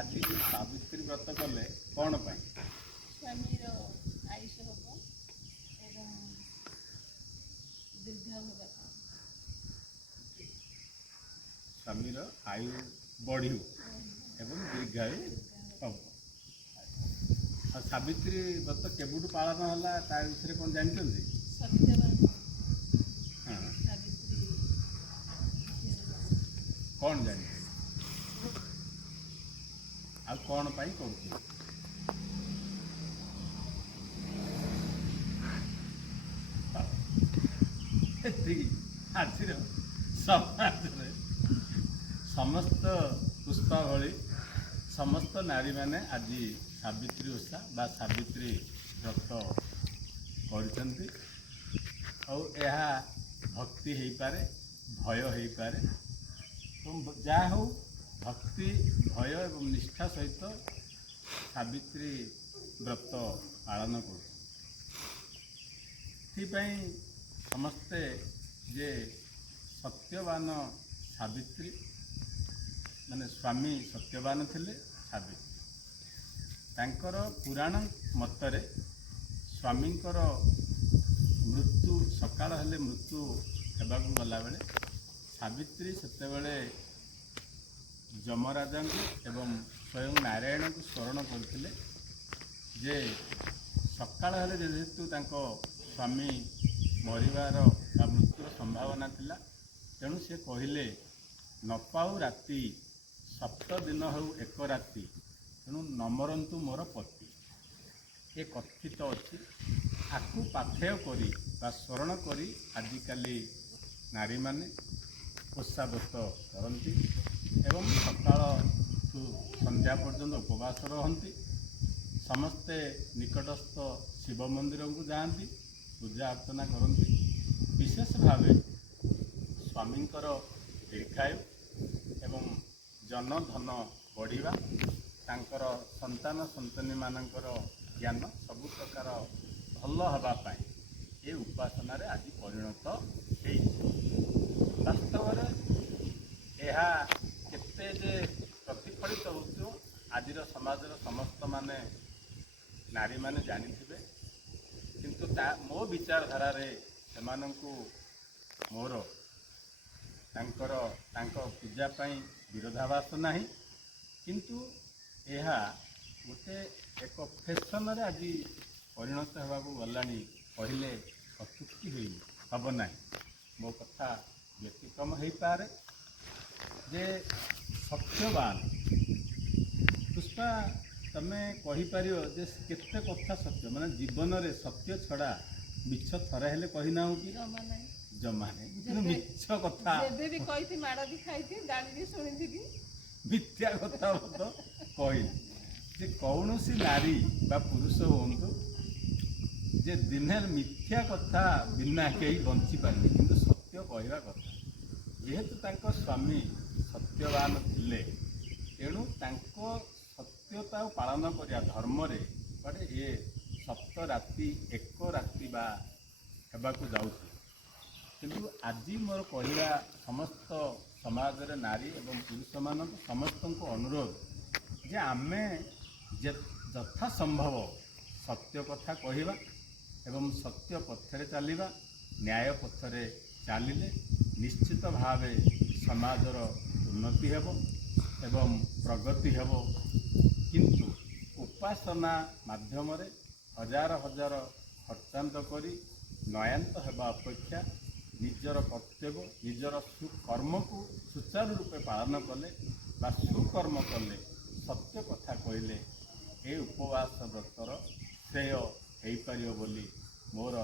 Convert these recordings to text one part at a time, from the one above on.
आज सावित्री व्रत कले कौन पाई स्वामीर आयुष हम एवं दीर्घ होगा स्वामीर आयु बढ़ू एवं दीर्घायु हम और सावित्री व्रत केबुठू पालन है ता विषय कौन जानते सत्यवान हाँ सावित्री कौन जानते आ कौन पाई करूँ आज समाज समस्त पुष्पा भली समस्त नारी माने आज सावित्री ओषा बा सावित्री व्रत करछंती भक्ति हो पारे भय हो पारे तो जहाँ हो भक्ति भय एवं निष्ठा सहित सावित्री व्रत पालन कर समस्ते जे सत्यवान सावित्री माने स्वामी सत्यवान थिले सावित्री तांकर पुराण मतरे स्वामींकर मृत्यु सकाळ हेले मृत्यु हेबाकु गला बेले सावित्री सेते बेले जमराजा एवं स्वयं नारायण को स्मरण करते जे सकाळ हेले जेहेतु तांको स्वामी मरिवार बा मृत्युर संभावना थिला तेणु से कहले न पाऊ राति सप्त दिन हो एक राति तेणु न मरंतु मोर पति ये कथित अच्छी आकु पाथेय करी बा स्मरण करी आजिकाली नारी माने ओषा व्रत करती एवं सकाळ संध्या पर्यंत उपवास रहती समस्ते निकटस्थ शिव मंदिर को जाती पूजा अर्चना करती विशेष भाव स्वामींकर दीर्घायु एवं जनधन बढ़िया तांकर संतान संतानी मानकर ज्ञान सबु प्रकार भल हवापाई ये उपासना आज परिणत हो वास्तव यह केते जे प्रतिफलित हो आज समाज समस्त माने नारी माने जानिथिबे किंतु मो विचारधारा रे सेमानंकु मोर तांकर पूजा पाई विरोधाभास नहीं किंतु यह गोटे एक फैशन रे आज परिणत होगाकू गलानी कहले अत्युक्ति हम ना मो कथा व्यतिक्रम हो पारे जे सत्यवान पुष्पा तमें कहीपर जे केते कथा सत्य माने जीवन रे सत्य छड़ा मिछ थरे हेले कहीना हो कि जमा नहीं मिछ कथा जेबे भी कही थी माड़ भी खाई थी गाली भी सुनी थी कि मिथ्या कथा तो कही जे कौनसी नारी बा पुरुष होंतु जे दिने मिथ्या कथा बिना कहीं बंची पारे किंतु सत्य कहवा कथा जेहेतु तांको स्वामी सत्यवान थिले तेणु तांको सत्यता पालन करिया धर्म रे बड़े ये सप्त राति एक राति बा हेबाकू जाउछि किंतु आज मोर कहला समस्त समाज रे नारी एवं पुरुष मान समस्त को अनुरोध जे आमे यथा संभव सत्य कथा कहवा एवं सत्य पथरे चलवा न्याय पथरे चलिले निश्चित भाव समाजर उन्नति हेब एवं प्रगति हेब किंतु उपासना माध्यम रे हजार हजार खर्चांत करी नयांत हेबा अपेक्षा निजर कर्तव्य निजर सुकर्म को सुचारू रूपे पालन कले बा सुकर्म कले सत्य कथा कहले ए उपवास व्रतर श्रेय हो पारियो बोली मोर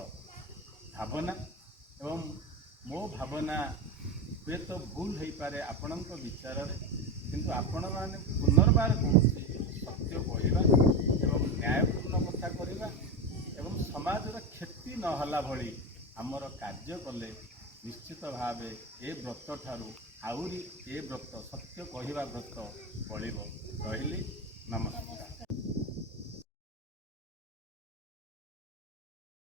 भावना एवं मो भावना हुए तो भूल हो पारे आपणक विचार किंतु आपण मैंने पुनर्बार कौन सत्य कहवा एवं न्यायपूर्ण कथा करवा एवं समाजर क्षति नहला भली आमर कार्य कले निश्चित भाव ए व्रत ठारू आउरी ए व्रत सत्य कहवा व्रत बढ़ रही नमस्कार।